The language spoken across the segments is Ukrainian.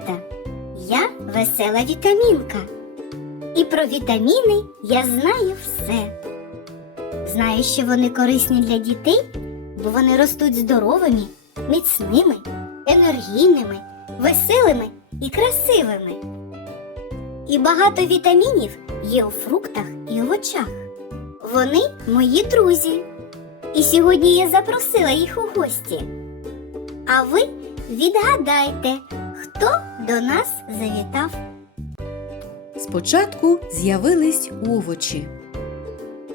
Малята! Я весела вітамінка. І про вітаміни я знаю все. Знаю, що вони корисні для дітей, бо вони ростуть здоровими, міцними, енергійними, веселими і красивими. І багато вітамінів є у фруктах і овочах. Вони мої друзі. І сьогодні я запросила їх у гості. А ви відгадайте, хто до нас завітав. Спочатку з'явились овочі.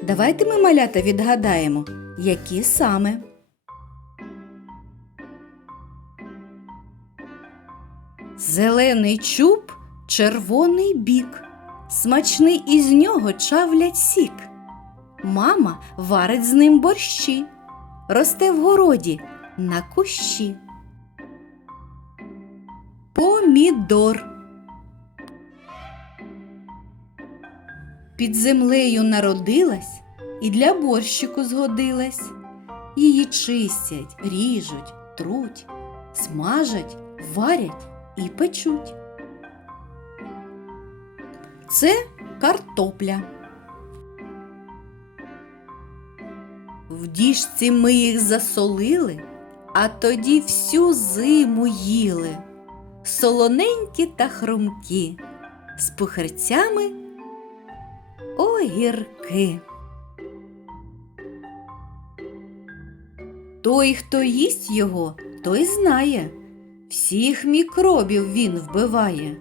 Давайте ми малята відгадаємо, які саме. Зелений чуб, червоний бік. Смачний із нього чавлять сік. Мама варить з ним борщі, росте в городі на кущі. Помідор. Під землею народилась і для борщику згодилась. Її чистять, ріжуть, труть, смажать, варять і печуть. Це картопля. В діжці ми їх засолили, а тоді всю зиму їли. Солоненькі та хрумкі, з пухирцями огірки. Той, хто їсть його, той знає, всіх мікробів він вбиває.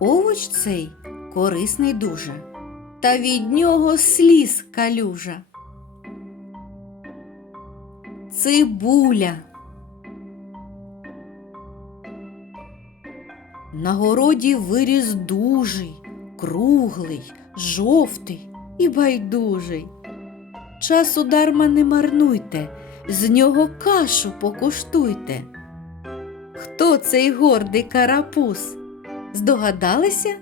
Овоч цей корисний дуже, та від нього сліз калюжа. Цибуля. На городі виріс дужий, круглий, жовтий і байдужий. Часу дарма не марнуйте, з нього кашу покуштуйте. Хто цей гордий карапуз? Здогадалися?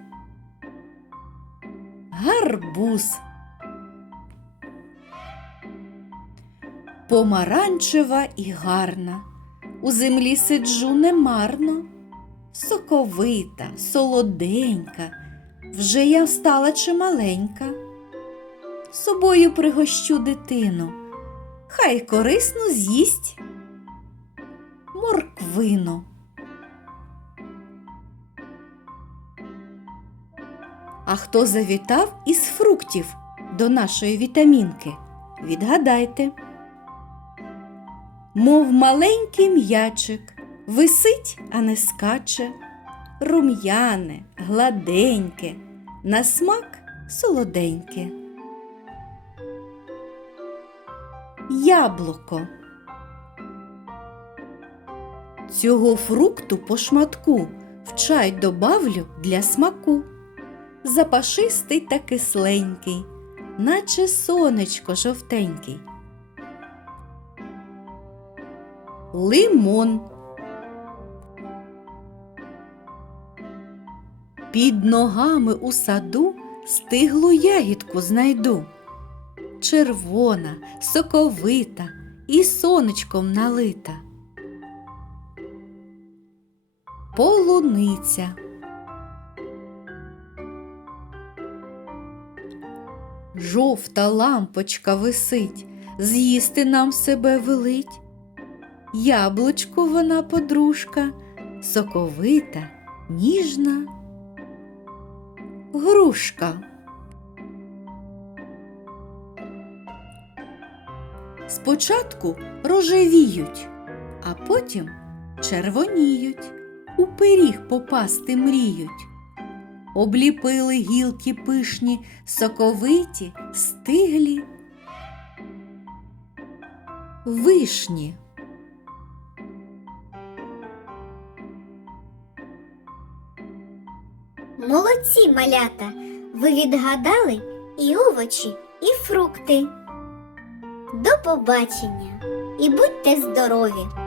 Гарбуз. Помаранчева і гарна. У землі сиджу немарно. Соковита, солоденька, вже я стала чималенька. Собою пригощу дитину, хай корисно з'їсть морквину. А хто завітав із фруктів до нашої вітамінки? Відгадайте. Мов маленький м'ячик, висить, а не скаче, рум'яне, гладеньке, на смак солоденьке. Яблуко. Цього фрукту по шматку в чай добавлю для смаку. Запашистий та кисленький, наче сонечко жовтенький. Лимон. Під ногами у саду стиглу ягідку знайду. Червона, соковита і сонечком налита. Полуниця. Жовта лампочка висить, з'їсти нам себе велить. Яблучко вона подружка, соковита, ніжна. Грушка. Спочатку рожевіють, а потім червоніють, у пиріг попасти мріють. Обліпили гілки пишні, соковиті, стиглі. Вишні. Молодці, малята! Ви відгадали і овочі, і фрукти. До побачення і будьте здорові!